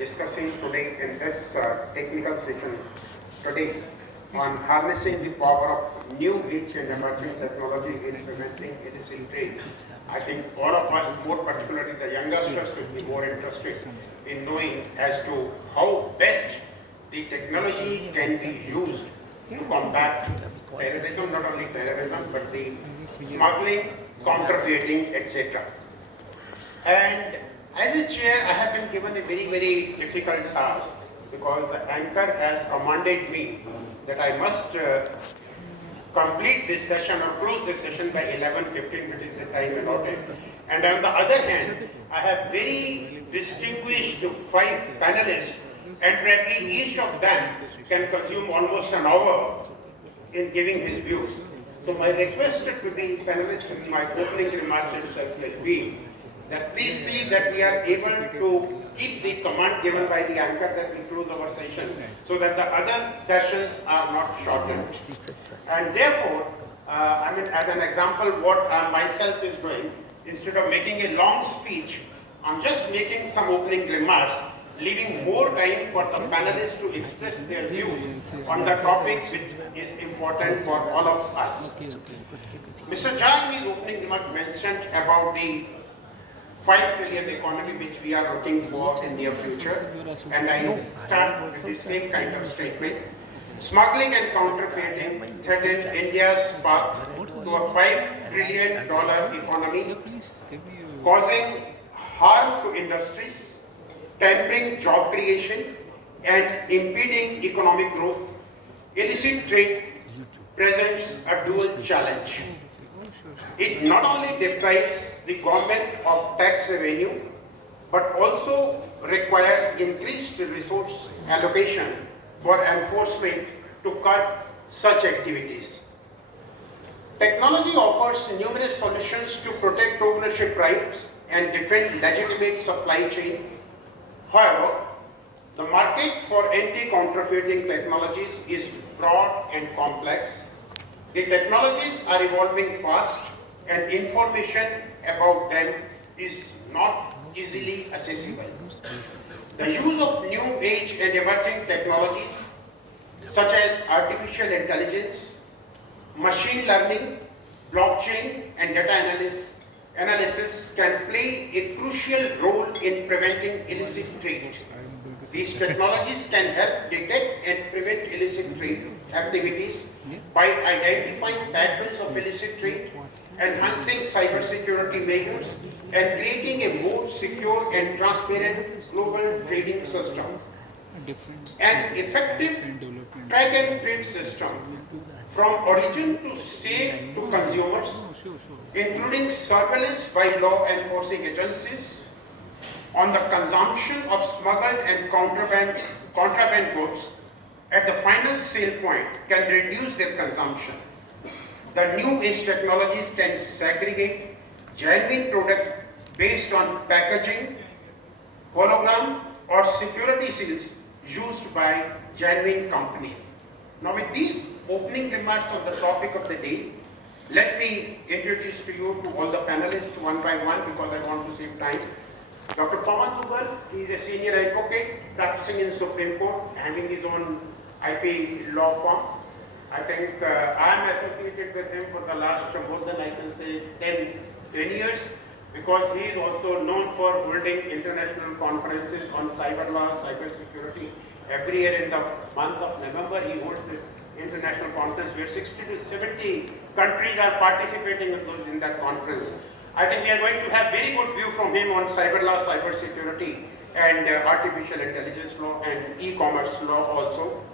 discussing today in this technical session today on harnessing the power of new age and emerging technology in preventing illicit trade. I think all of us, more particularly the youngsters, will be more interested in knowing as to how best the technology can be used to combat terrorism, not only terrorism, but the smuggling, counterfeiting, etc. And as a chair, I have been given a very difficult task because the anchor has commanded me that I must complete this session or close this session by 11:15, which is the time allotted. And on the other hand, I have very distinguished 5 panelists, and probably each of them can consume almost an hour in giving his views. So my request to the panelists in my opening remarks itself will be that please see that we are able to keep the command given by the anchor that we close our session so that the other sessions are not shortened. And therefore, as an example, what I myself is doing, instead of making a long speech, I'm just making some opening remarks, leaving more time for the panelists to express their views on the topic which is important for all of us. Mr. Jha in his opening remarks mentioned about the 5 trillion economy which we are looking for in near future, and I start with the same kind of statement. Smuggling and counterfeiting threaten India's path to a $5 trillion economy, causing harm to industries, tempering job creation, and impeding economic growth. Illicit trade presents a dual challenge. It not only deprives the government of tax revenue, but also requires increased resource allocation for enforcement to cut such activities. Technology offers numerous solutions to protect ownership rights and defend legitimate supply chain. However, the market for anti-counterfeiting technologies is broad and complex. The technologies are evolving fast, and information about them is not easily accessible. The use of new age and emerging technologies such as artificial intelligence, machine learning, blockchain, and data analysis can play a crucial role in preventing illicit trade. These technologies can help detect and prevent illicit trade activities by identifying patterns of illicit trade, enhancing cybersecurity measures, and creating a more secure and transparent global trading system. An effective track and trace system from origin to sale to consumers, including surveillance by law enforcing agencies on the consumption of smuggled and contraband goods at the final sale point, can reduce their consumption. The new age technologies can segregate genuine product based on packaging, hologram, or security seals used by genuine companies. Now, with these opening remarks on the topic of the day, let me introduce to you to all the panelists one by one because I want to save time. Dr. Pawan Dubal, he is a senior advocate practicing in Supreme Court, having his own IP law firm. I think I am associated with him for the last more than I can say 10 years because he is also known for holding international conferences on cyber law, cyber security. Every year in the month of November, he holds this international conference where 60 to 70 countries are participating in that conference. I think we are going to have very good view from him on cyber law, cyber security, and artificial intelligence law and e-commerce law also.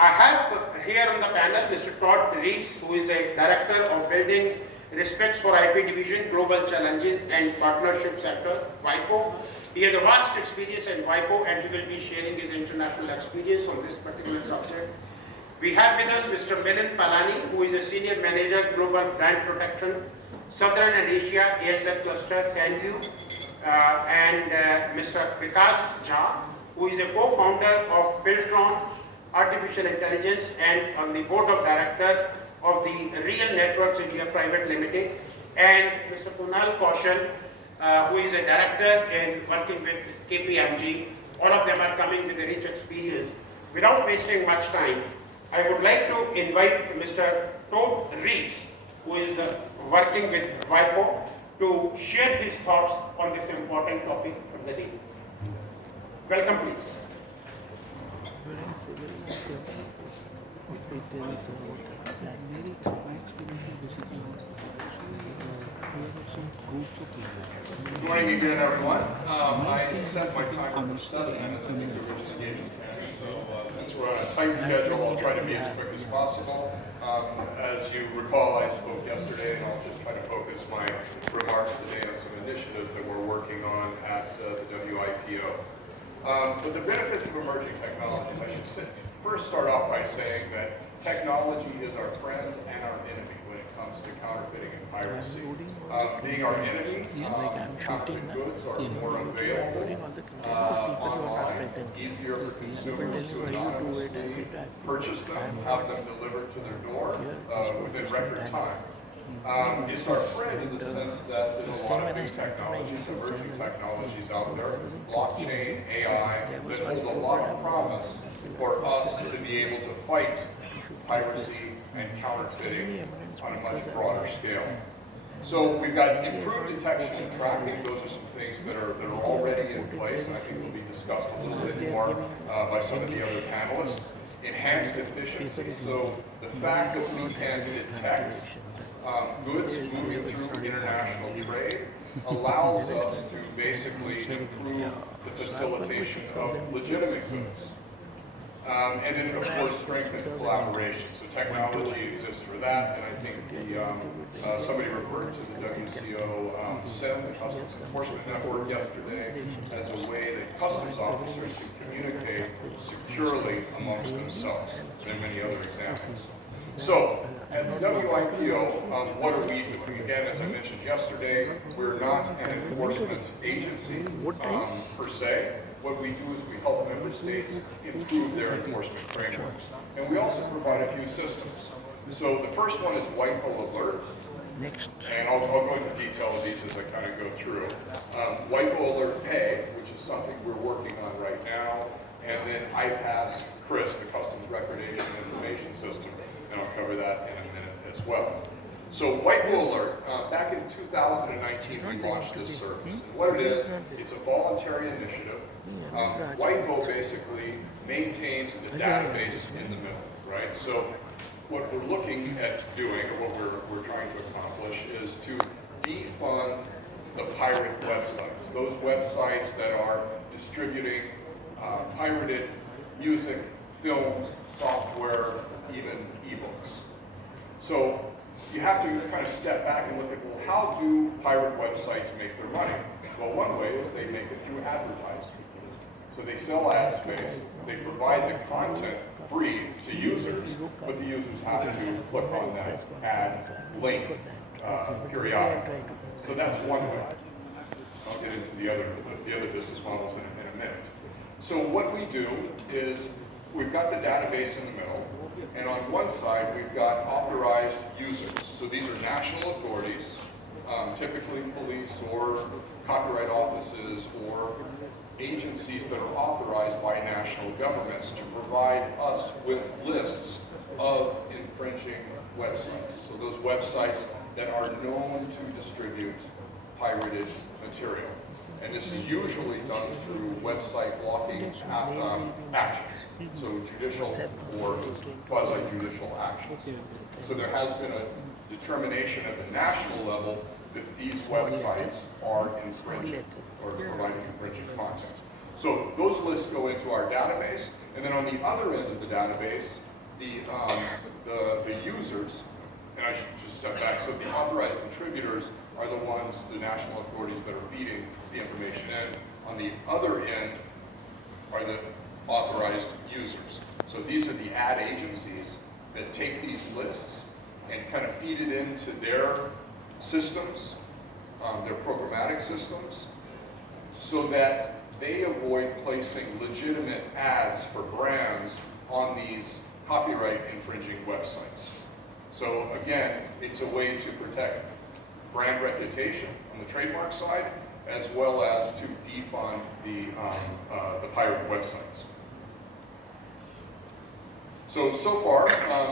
I have here on the panel Mr. Todd, who is a director of Building Respects for IP Division, Global Challenges and Partnership Sector, WIPO. He has a vast experience in WIPO and he will be sharing his international experience on this particular subject. We have with us Mr. Milind Palani, who is a Senior Manager, Global Brand Protection, Southern and Asia, ASF Cluster, TanView, and Mr. Vikas Jha, who is a co-founder of Filtron Artificial Intelligence and on the board of director of the Real Networks India Private Limited, and Mr. Kunal Kaushal, who is a director in working with KPMG All of them are coming with a rich experience. Without wasting much time, I would like to invite Mr. Todd Reves, who is working with WIPO, to share his thoughts on this important topic of the day. Welcome, please. Good morning again, everyone. I set my timer for 7 minutes. I think we originally gave us 10. So since we're on a tight schedule, I'll try to be as quick as possible. As you recall, I spoke yesterday, and I'll just try to focus my remarks today on some initiatives that we're working on at the WIPO. But the benefits of emerging technologies, I should first start off by saying that technology is our friend and our enemy when it comes to counterfeiting and piracy. Being our enemy, counterfeit goods are more available online, easier for consumers to anonymously purchase them, have them delivered to their door within record time. It's our friend in the sense that there's a lot of new technologies, emerging technologies out there, blockchain, AI, that hold a lot of promise for us to be able to fight piracy and counterfeiting on a much broader scale. So we've got improved detection and tracking. Those are some things that are already in place, and I think will be discussed a little bit more by some of the other panelists. Enhanced efficiency. So the fact that we can detect goods moving through international trade allows us to basically improve the facilitation of legitimate goods. And then, of course, strengthen collaboration. So technology exists for that, and I think somebody referred to the WCO SEN, the Customs Enforcement Network, yesterday as a way that customs officers can communicate securely amongst themselves, and many other examples. So, at the WIPO, what are we doing? Again, as I mentioned yesterday, we're not an enforcement agency per se. What we do is we help member states improve their enforcement frameworks. And we also provide a few systems. So the first one is WIPO Alert. And I'll go into detail of these as I kind of go through. WIPO Alert Pay, which is something we're working on right now. And then IPASS CRIS, the Customs Recordation Information System. And I'll cover that in a minute as well. So WIPO Alert, back in 2019 we launched this service. And what it is, it's a voluntary initiative. WIPO basically maintains the database in the middle, right? So what we're looking at doing, or what we're trying to accomplish, is to defund the pirate websites. Those websites that are distributing pirated music, films, software, even ebooks. So you have to kind of step back and look at, well, how do pirate websites make their money? Well, one way is they make it through advertising. So they sell ad space, they provide the content free to users, but the users have to click on that ad link periodically. So that's one way. I'll get into the other business models in a minute. So what we do is we've got the database in the middle, and on one side we've got authorized users. So these are national authorities, typically police or copyright offices or agencies that are authorized by national governments to provide us with lists of infringing websites. So those websites that are known to distribute pirated material. And this is usually done through website blocking actions, so judicial or quasi-judicial actions. So there has been a determination at the national level that these websites are infringing or providing infringing content. So those lists go into our database, and then on the other end of the database, the users, and I should just step back, so the authorized contributors are the ones, the national authorities that are feeding the information in. On the other end are the authorized users. So these are the ad agencies that take these lists and kind of feed it into their systems, their programmatic systems, so that they avoid placing legitimate ads for brands on these copyright infringing websites. So again, it's a way to protect brand reputation on the trademark side, as well as to defund the pirate websites. So far,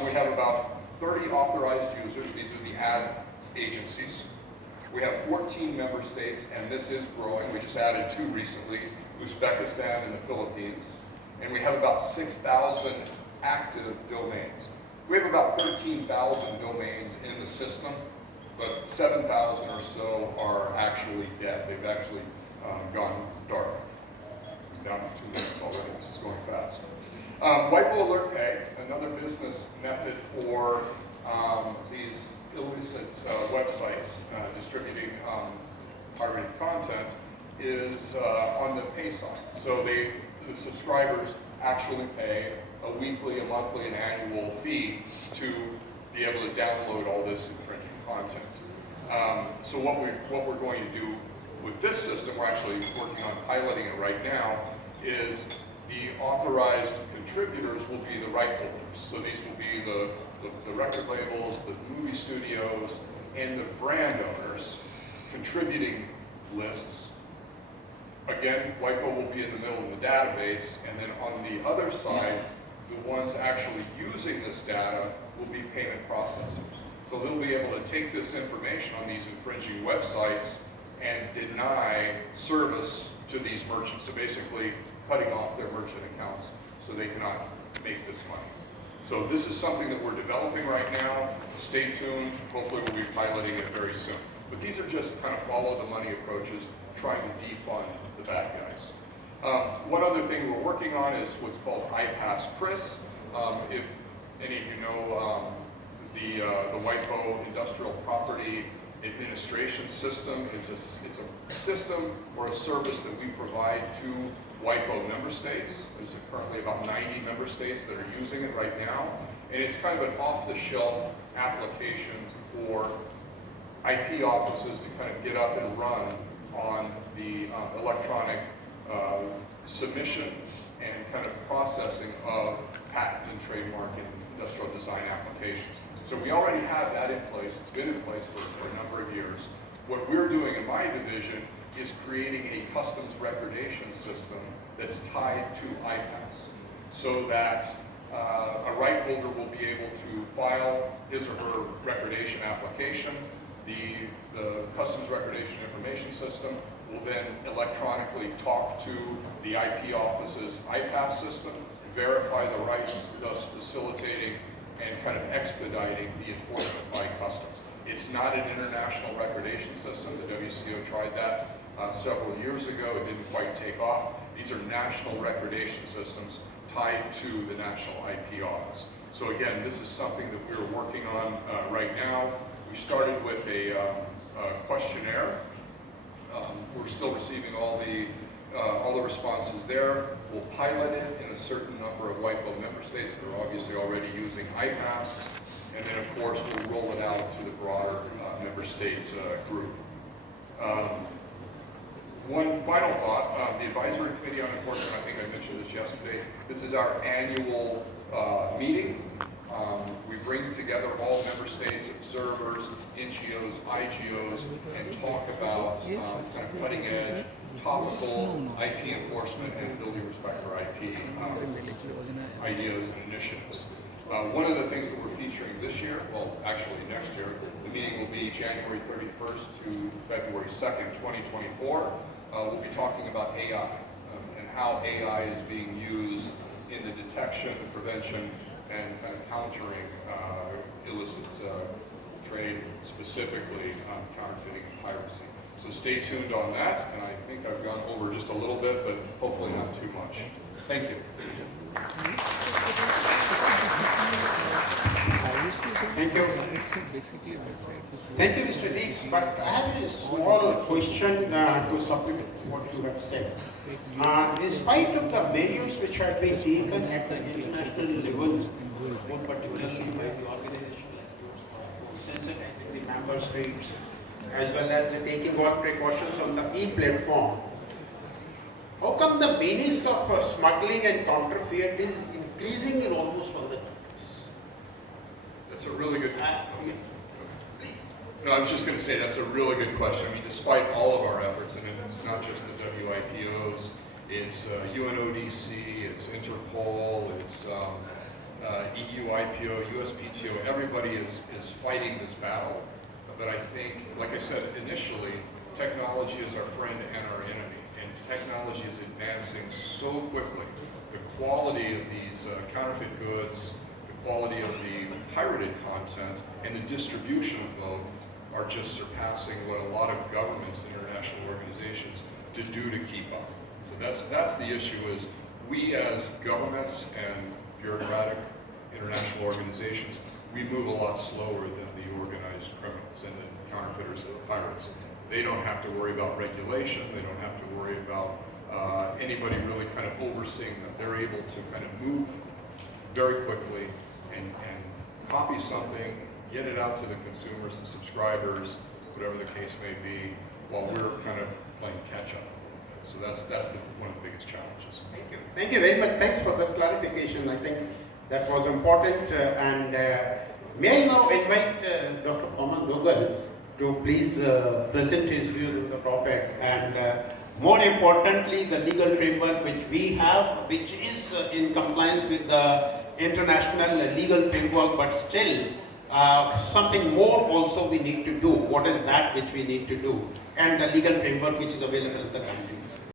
we have about 30 authorized users. These are the ad agencies. We have 14 member states, and this is growing. We just added 2 recently, Uzbekistan and the Philippines. And we have about 6,000 active domains. We have about 13,000 domains in the system, but 7,000 or so are actually dead. They've actually gone dark. I'm down to 2 minutes already. This is going fast. WIPO Alert Pay, another business method for these illicit websites distributing pirated content, is on the pay side. So the subscribers actually pay a weekly, a monthly, an annual fee to be able to download all this infringing content. So what we're going to do with this system, we're actually working on piloting it right now, is the authorized contributors will be the right holders. So these will be the record labels, the movie studios, and the brand owners contributing lists. Again, WIPO will be in the middle of the database, and then on the other side, the ones actually using this data will be payment processors. So they'll be able to take this information on these infringing websites and deny service to these merchants. So basically cutting off their merchant accounts so they cannot make this money. So this is something that we're developing right now. Stay tuned. Hopefully we'll be piloting it very soon. But these are just kind of follow the money approaches, trying to defund the bad guys. One other thing we're working on is what's called MASCRADE. If any of you know the WIPO Industrial Property Administration System, it's a system or a service that we provide to WIPO member states. There's currently about 90 member states that are using it right now. And it's kind of an off-the-shelf application for IP offices to kind of get up and run on the electronic submission and kind of processing of patent and trademark and industrial design applications. So we already have that in place. It's been in place for a number of years. What we're doing in my division is creating a customs recordation system that's tied to IPAS, so that a right holder will be able to file his or her recordation application. The customs recordation information system will then electronically talk to the IP office's IPAS system, verify the right, thus facilitating and kind of expediting the enforcement by customs. It's not an international recordation system. The WCO tried that several years ago. It didn't quite take off. These are national recordation systems tied to the National IP Office. So again, this is something that we're working on right now. We started with a questionnaire. We're still receiving all the responses there. We'll pilot it in a certain number of WIPO member states that are obviously already using IPAS. And then, of course, we'll roll it out to the broader member state group. One final thought, the Advisory Committee on Enforcement, I think I mentioned this yesterday, this is our annual meeting. We bring together all member states, observers, NGOs, IGOs, and talk about kind of cutting edge, topical IP enforcement and building respect for IP ideas and initiatives. One of the things that we're featuring this year, well, actually next year, the meeting will be January 31st to February 2nd, 2024. We'll be talking about AI and how AI is being used in the detection, the prevention, and kind of countering illicit trade, specifically counterfeiting and piracy. So stay tuned on that, and I think I've gone over just a little bit, but hopefully not too much. Thank you. Thank you. Thank you, Mr. Reves. But I have a small question to supplement what you have said. In spite of the measures which have been taken at the international level, more particularly by the organization sensitizing the member states, as well as taking all precautions on the e-platform, how come the menace of smuggling and counterfeit is increasing in almost all the countries? That's a really good question. No, I was just going to say that's a really good question. I mean, despite all of our efforts, and it's not just the WIPOs, it's UNODC, it's Interpol, it's EU IPO, USPTO. Everybody is fighting this battle. But I think, like I said initially, technology is our friend and our enemy. And technology is advancing so quickly. The quality of these counterfeit goods, the quality of the pirated content, and the distribution of both are just surpassing what a lot of governments and international organizations to do to keep up. So that's the issue is we as governments and bureaucratic international organizations, we move a lot slower than the organized criminals and the counterfeiters and the pirates. They don't have to worry about regulation. They don't have to worry about anybody really kind of overseeing them. They're able to kind of move very quickly and copy something, get it out to the consumers, the subscribers, whatever the case may be, while we're kind of playing catch up. So that's one of the biggest challenges. Thank you. Thank you very much. Thanks for the clarification. I think that was important. May I now invite Dr. Paman Dogal to please present his views on the topic, and more importantly, the legal framework which we have, which is in compliance with the international legal framework, but still something more also we need to do. What is that which we need to do? And the legal framework which is available in the country.